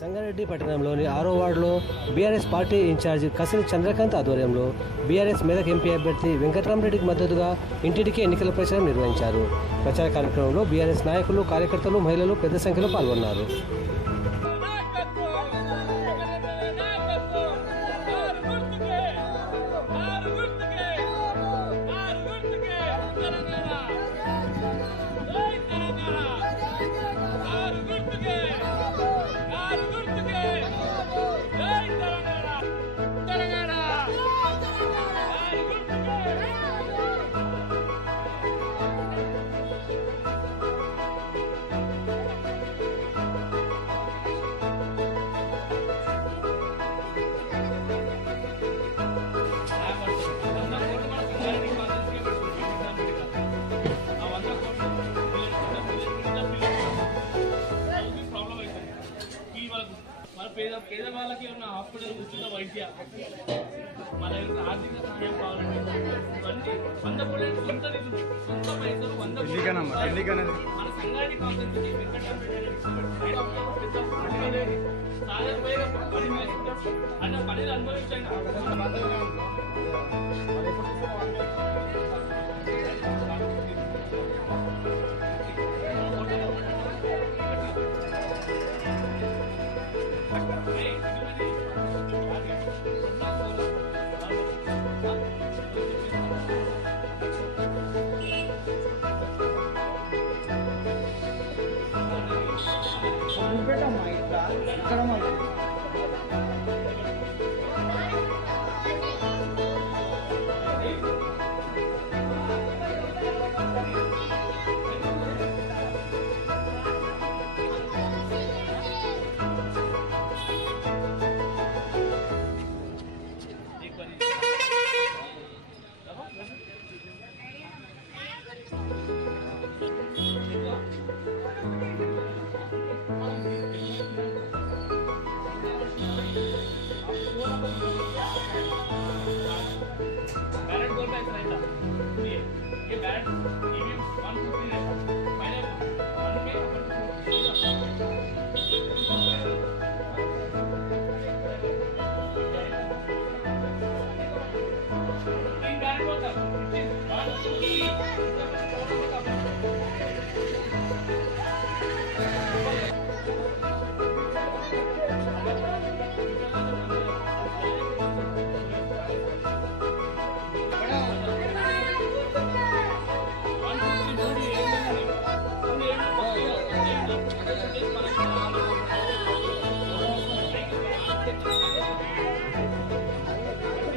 సంగారెడ్డి పట్టణంలోని ఆరో వార్డులో BRS party incharge Kasiri Chandrakanth ఆధ్వర్యంలో బీఆర్ఎస్ మెదక్ ఎంపీ అభ్యర్థి వెంకట్రామరెడ్డికి మద్దతుగా ఇంటింటికి ఎన్నికల ప్రచారం నిర్వహించారు. ప్రచార కార్యక్రమంలో బీఆర్ఎస్ నాయకులు కార్యకర్తలు మహిళలు పెద్ద సంఖ్యలో పాల్గొన్నారు. పేద పేదవాళ్ళకి ఉన్న హాస్పిటల్ ఉచిత వైద్య. మన ఆర్థిక సహాయం కావాలంటే ఇవన్నీ వంద బుల్లెట్ సొంత నిధులు సొంత పైసలు వంద మన సంఘానికి కావాల్సింది అంటే పనిని అనుభవించండి Caramelo.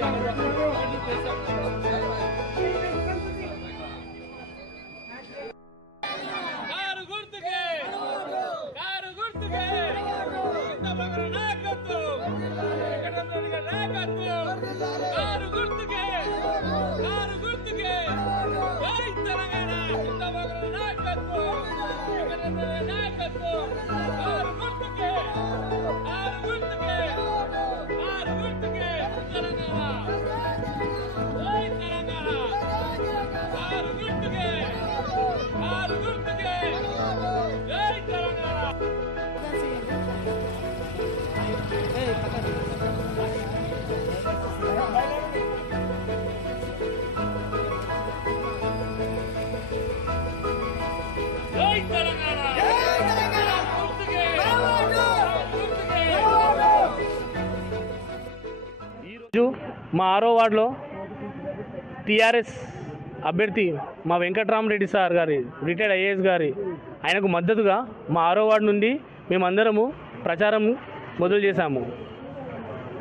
కారు మా ఆరో వార్డులో టీఆర్ఎస్ అభ్యర్థి మా వెంకట్రామరెడ్డి సార్ గారి రిటైర్డ్ ఐఏఎస్ గారి ఆయనకు మద్దతుగా మా ఆరో వార్డు నుండి మేమందరము ప్రచారం మొదలు చేశాము.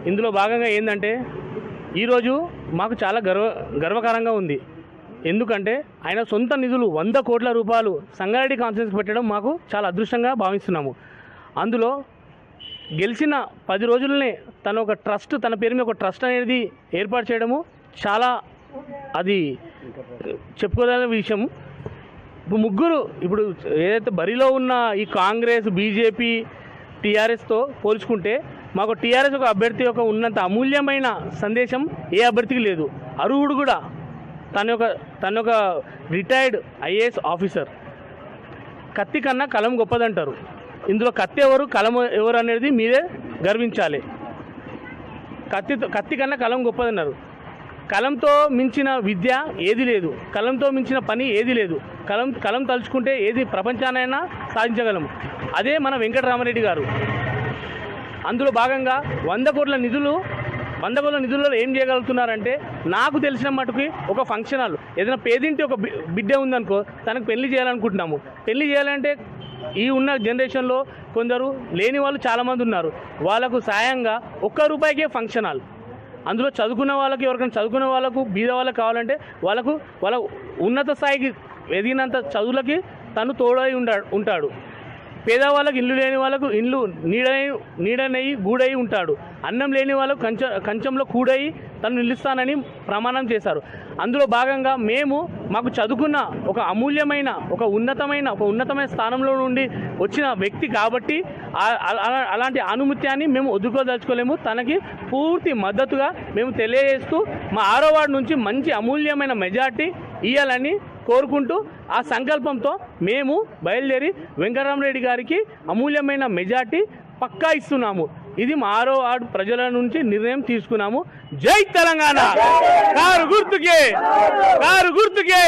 ఇందులో భాగంగా ఏంటంటే ఈరోజు మాకు చాలా గర్వ గర్వకారంగా ఉంది. ఎందుకంటే ఆయన సొంత నిధులు వంద కోట్ల రూపాయలు సంగారెడ్డి కాన్ఫరెన్స్ పెట్టడం మాకు చాలా అదృష్టంగా భావిస్తున్నాము. అందులో గెలిచిన పది రోజులనే తన ఒక ట్రస్ట్ తన పేరు మీద ఒక ట్రస్ట్ అనేది ఏర్పాటు చేయడము చాలా అది చెప్పుకోదగిన విషయం ఇప్పుడు ముగ్గురు ఇప్పుడు ఏదైతే బరిలో ఉన్న ఈ కాంగ్రెస్ బీజేపీ టీఆర్ఎస్తో పోల్చుకుంటే మాకు టీఆర్ఎస్ ఒక అభ్యర్థి యొక్క ఉన్నంత అమూల్యమైన సందేశం ఏ అభ్యర్థికి లేదు. అర్హుడు కూడా తన యొక్క తన యొక్క రిటైర్డ్ ఐఏఎస్ ఆఫీసర్ కత్తి కన్నా కలం గొప్పదంటారు. ఇందులో కత్తి ఎవరు కలం ఎవరు అనేది మీరే గర్వించాలి. కత్తితో కత్తి కన్నా కలం గొప్పదన్నారు. కలంతో మించిన విద్య ఏది లేదు. కలంతో మించిన పని ఏది లేదు. కలం కలం తలుచుకుంటే ఏది ప్రపంచానైనా సాధించగలం. అదే మన వెంకటరామరెడ్డి గారు. అందులో భాగంగా వంద కోట్ల నిధులు వంద కోట్ల నిధులలో ఏం చేయగలుగుతున్నారంటే నాకు తెలిసిన మటుకి ఒక ఫంక్షన్ హాల్ ఏదైనా పేదింటి ఒక బిడ్డ ఉందనుకో తనకు పెళ్ళి చేయాలనుకుంటున్నాము. పెళ్ళి చేయాలంటే ఈ ఉన్న జనరేషన్లో కొందరు లేని వాళ్ళు చాలామంది ఉన్నారు. వాళ్ళకు సాయంగా ఒక్క రూపాయికే ఫంక్షన్ హాల్. అందులో చదువుకున్న వాళ్ళకి ఎవరికైనా చదువుకున్న వాళ్ళకు బీద వాళ్ళకి కావాలంటే వాళ్ళకు వాళ్ళ ఉన్నత స్థాయికి ఎదిగినంత చదువులకి తను తోడై ఉంటాడు. పేదవాళ్ళకి ఇల్లు లేని వాళ్ళకు ఇల్లు నీడై నీడనై గూడై ఉంటాడు. అన్నం లేని వాళ్ళకు కంచ కంచంలో కూడయి తను నిలుస్తానని ప్రమాణం చేశారు. అందులో భాగంగా మేము మాకు చదువుకున్న ఒక అమూల్యమైన ఒక ఉన్నతమైన ఒక ఉన్నతమైన స్థానంలో నుండి వచ్చిన వ్యక్తి కాబట్టి అలా- అలాంటి ఆనుమత్యాన్ని మేము వదులుకోదలుచుకోలేము తనకి పూర్తి మద్దతుగా మేము తెలియజేస్తూ మా ఆరో వార్డు నుంచి మంచి అమూల్యమైన మెజార్టీ ఇవ్వాలని కోరుకుంటూ ఆ సంకల్పంతో మేము బయలుదేరి వెంకటరామరెడ్డి గారికి అమూల్యమైన మెజార్టీ పక్కా ఇస్తున్నాము. ఇది మా ఆరో వార్డు ప్రజల నుంచి నిర్ణయం తీసుకున్నాము. జై తెలంగాణ! కారు గుర్తుకే! కారు గుర్తుకే!